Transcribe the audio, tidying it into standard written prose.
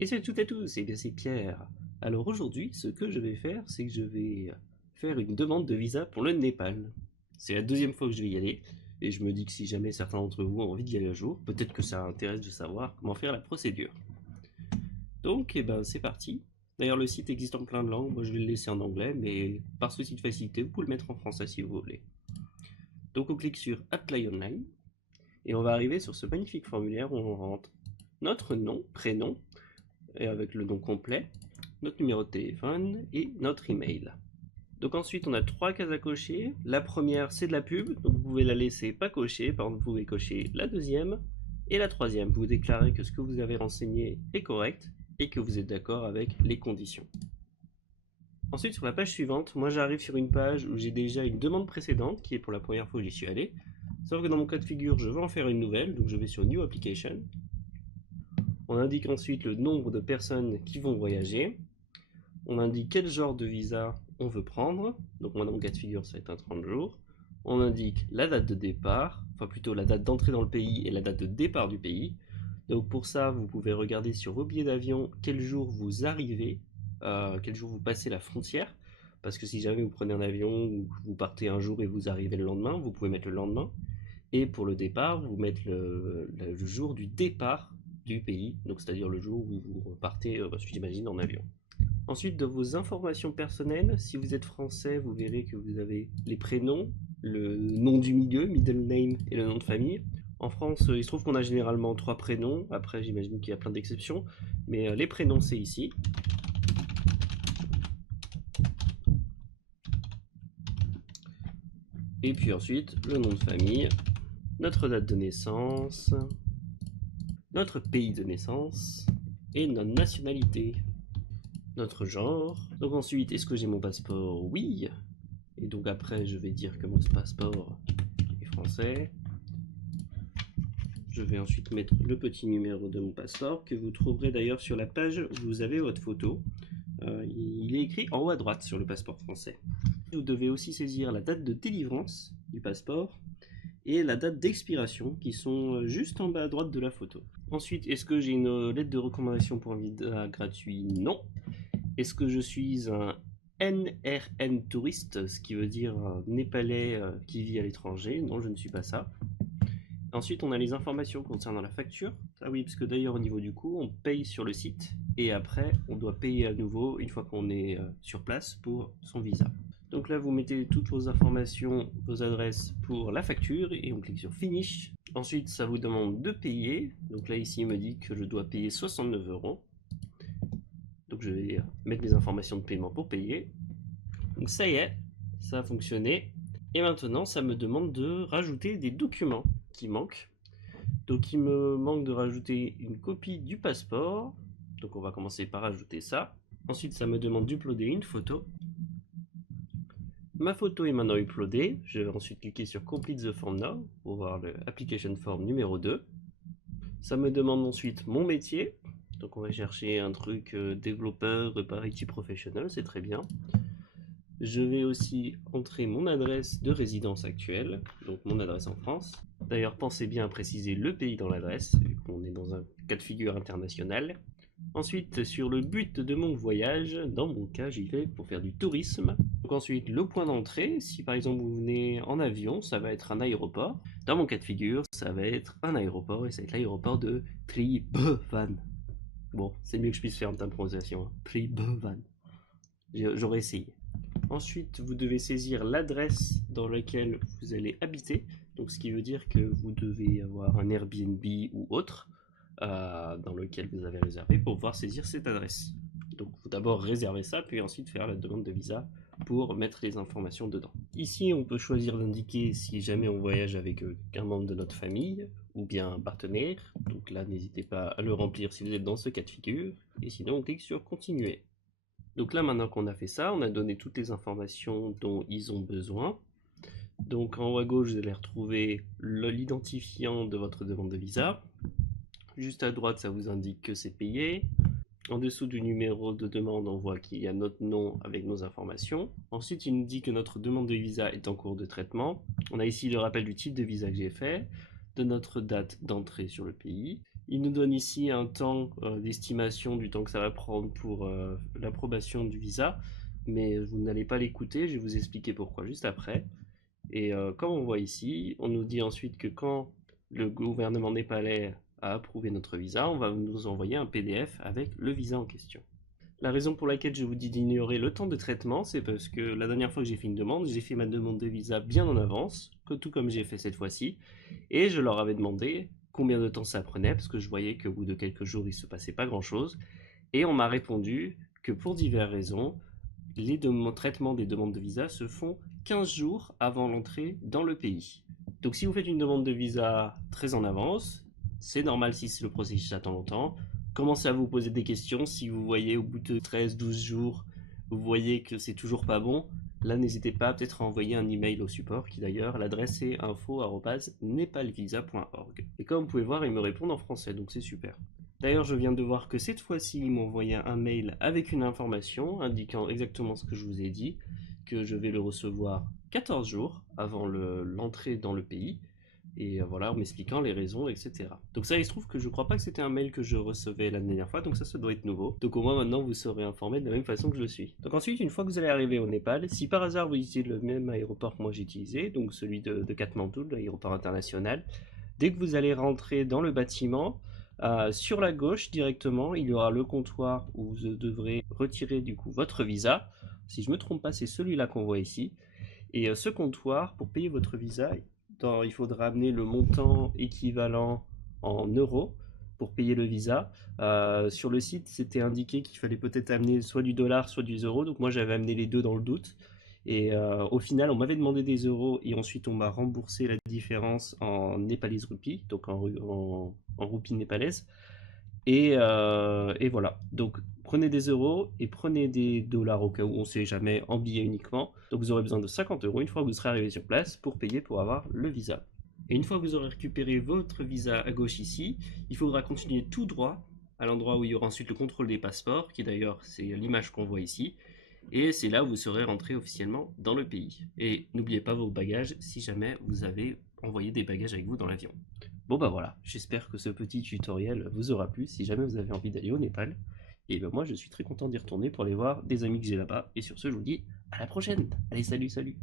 Et salut toutes et tous, et bien c'est Pierre. Alors aujourd'hui, ce que je vais faire, c'est que je vais faire une demande de visa pour le Népal. C'est la deuxième fois que je vais y aller, et je me dis que si jamais certains d'entre vous ont envie d'y aller un jour, peut-être que ça intéresse de savoir comment faire la procédure. Donc, c'est parti. D'ailleurs, le site existe en plein de langues, moi je vais le laisser en anglais, mais par souci de facilité, vous pouvez le mettre en français si vous voulez. Donc on clique sur Apply Online, et on va arriver sur ce magnifique formulaire où on rentre notre nom, prénom, et avec le nom complet, notre numéro de téléphone et notre email. Donc ensuite, on a trois cases à cocher. La première, c'est de la pub, donc vous pouvez la laisser pas cocher. Par exemple, vous pouvez cocher la deuxième et la troisième. Vous déclarez que ce que vous avez renseigné est correct et que vous êtes d'accord avec les conditions. Ensuite, sur la page suivante, moi j'arrive sur une page où j'ai déjà une demande précédente qui est pour la première fois que j'y suis allé. Sauf que dans mon cas de figure, je veux en faire une nouvelle, donc je vais sur New Application. On indique ensuite le nombre de personnes qui vont voyager. On indique quel genre de visa on veut prendre. Donc moi dans mon cas de figure ça va être un 30 jours. On indique la date de départ, enfin plutôt la date d'entrée dans le pays et la date de départ du pays. Donc pour ça vous pouvez regarder sur vos billets d'avion quel jour vous arrivez, quel jour vous passez la frontière. Parce que si jamais vous prenez un avion ou vous partez un jour et vous arrivez le lendemain, vous pouvez mettre le lendemain. Et pour le départ, vous mettez le jour du départ du pays, donc c'est-à-dire le jour où vous partez, j'imagine, en avion. Ensuite, de vos informations personnelles, si vous êtes français, vous verrez que vous avez les prénoms, le nom du milieu, middle name et le nom de famille. En France, il se trouve qu'on a généralement trois prénoms. Après, j'imagine qu'il y a plein d'exceptions. Mais les prénoms, c'est ici. Et puis ensuite, le nom de famille, notre date de naissance, notre pays de naissance et notre nationalité. Notre genre. Donc ensuite, est-ce que j'ai mon passeport? Oui. Et donc après, je vais dire que mon passeport est français. Je vais ensuite mettre le petit numéro de mon passeport que vous trouverez d'ailleurs sur la page où vous avez votre photo. Il est écrit en haut à droite sur le passeport français. Vous devez aussi saisir la date de délivrance du passeport et la date d'expiration qui sont juste en bas à droite de la photo. Ensuite, est-ce que j'ai une lettre de recommandation pour un visa gratuit? Non. Est-ce que je suis un NRN touriste, ce qui veut dire un Népalais qui vit à l'étranger? Non, je ne suis pas ça. Ensuite, on a les informations concernant la facture. Ah oui, parce que d'ailleurs, au niveau du coût, on paye sur le site et après, on doit payer à nouveau une fois qu'on est sur place pour son visa. Donc là, vous mettez toutes vos informations, vos adresses pour la facture et on clique sur Finish. Ensuite, ça vous demande de payer. Donc là, ici, il me dit que je dois payer 69 €. Donc je vais mettre mes informations de paiement pour payer. Donc ça y est, ça a fonctionné. Et maintenant, ça me demande de rajouter des documents qui manquent. Donc il me manque de rajouter une copie du passeport. Donc on va commencer par ajouter ça. Ensuite, ça me demande d'uploader une photo. Ma photo est maintenant uploadée. Je vais ensuite cliquer sur Complete the form now pour voir le application form numéro 2. Ça me demande ensuite mon métier. Donc on va chercher un truc développeur par IT professionnel, c'est très bien. Je vais aussi entrer mon adresse de résidence actuelle, donc mon adresse en France. D'ailleurs, pensez bien à préciser le pays dans l'adresse, vu qu'on est dans un cas de figure international. Ensuite, sur le but de mon voyage, dans mon cas, j'y vais pour faire du tourisme. Donc ensuite, le point d'entrée, si par exemple vous venez en avion, ça va être un aéroport. Dans mon cas de figure, ça va être un aéroport, et ça va être l'aéroport de Tribhuvan. Bon, c'est mieux que je puisse faire en termes de prononciation. Hein. Tribhuvan. J'aurais essayé. Ensuite, vous devez saisir l'adresse dans laquelle vous allez habiter. Donc, ce qui veut dire que vous devez avoir un Airbnb ou autre dans lequel vous avez réservé pour pouvoir saisir cette adresse. Donc, il faut d'abord réserver ça, puis ensuite faire la demande de visa pour mettre les informations dedans. Ici, on peut choisir d'indiquer si jamais on voyage avec un membre de notre famille ou bien un partenaire. Donc là, n'hésitez pas à le remplir si vous êtes dans ce cas de figure. Et sinon, on clique sur Continuer. Donc là, maintenant qu'on a fait ça, on a donné toutes les informations dont ils ont besoin. Donc en haut à gauche, vous allez retrouver l'identifiant de votre demande de visa. Juste à droite, ça vous indique que c'est payé. En dessous du numéro de demande, on voit qu'il y a notre nom avec nos informations. Ensuite, il nous dit que notre demande de visa est en cours de traitement. On a ici le rappel du type de visa que j'ai fait, de notre date d'entrée sur le pays. Il nous donne ici un temps d'estimation du temps que ça va prendre pour l'approbation du visa, mais vous n'allez pas l'écouter, je vais vous expliquer pourquoi juste après. Et comme on voit ici, on nous dit ensuite que quand le gouvernement népalais a approuvé notre visa, on va nous envoyer un PDF avec le visa en question. La raison pour laquelle je vous dis d'ignorer le temps de traitement, c'est parce que la dernière fois que j'ai fait une demande, j'ai fait ma demande de visa bien en avance, tout comme j'ai fait cette fois-ci, et je leur avais demandé combien de temps ça prenait, parce que je voyais qu'au bout de quelques jours, il ne se passait pas grand-chose, et on m'a répondu que pour diverses raisons, les traitements des demandes de visa se font 15 jours avant l'entrée dans le pays. Donc si vous faites une demande de visa très en avance, c'est normal si le processus attend longtemps. Commencez à vous poser des questions. Si vous voyez au bout de 13-12 jours, vous voyez que c'est toujours pas bon, là n'hésitez pas peut-être à envoyer un email au support qui d'ailleurs l'adresse est info@nepalvisa.org. Et comme vous pouvez voir, ils me répondent en français, donc c'est super. D'ailleurs, je viens de voir que cette fois-ci, ils m'ont envoyé un mail avec une information indiquant exactement ce que je vous ai dit, que je vais le recevoir 14 jours avant l'entrée dans le pays, et voilà, en m'expliquant les raisons, etc. Donc ça, il se trouve que je crois pas que c'était un mail que je recevais la dernière fois, donc ça doit être nouveau. Donc au moins maintenant, vous serez informé de la même façon que je le suis. Donc ensuite, une fois que vous allez arriver au Népal, si par hasard vous utilisez le même aéroport que moi j'ai utilisé, donc celui de Katmandou, l'aéroport international, dès que vous allez rentrer dans le bâtiment, sur la gauche directement, il y aura le comptoir où vous devrez retirer du coup votre visa. Si je ne me trompe pas, c'est celui-là qu'on voit ici. Et ce comptoir, pour payer votre visa, il faudra amener le montant équivalent en euros pour payer le visa. Sur le site, c'était indiqué qu'il fallait peut-être amener soit du dollar, soit des euros. Donc moi, j'avais amené les deux dans le doute. Et au final, on m'avait demandé des euros et ensuite on m'a remboursé la différence en Nepalese rupee, donc en roupies népalaises. Et voilà. Donc prenez des euros et prenez des dollars au cas où on ne sait jamais en billets uniquement. Donc vous aurez besoin de 50 euros une fois que vous serez arrivé sur place pour payer pour avoir le visa. Et une fois que vous aurez récupéré votre visa à gauche ici, il faudra continuer tout droit à l'endroit où il y aura ensuite le contrôle des passeports, qui d'ailleurs c'est l'image qu'on voit ici. Et c'est là où vous serez rentré officiellement dans le pays. Et n'oubliez pas vos bagages si jamais vous avez envoyé des bagages avec vous dans l'avion. Bon bah voilà, j'espère que ce petit tutoriel vous aura plu si jamais vous avez envie d'aller au Népal. Et ben moi je suis très content d'y retourner pour aller voir des amis que j'ai là-bas. Et sur ce je vous dis à la prochaine. Allez salut salut.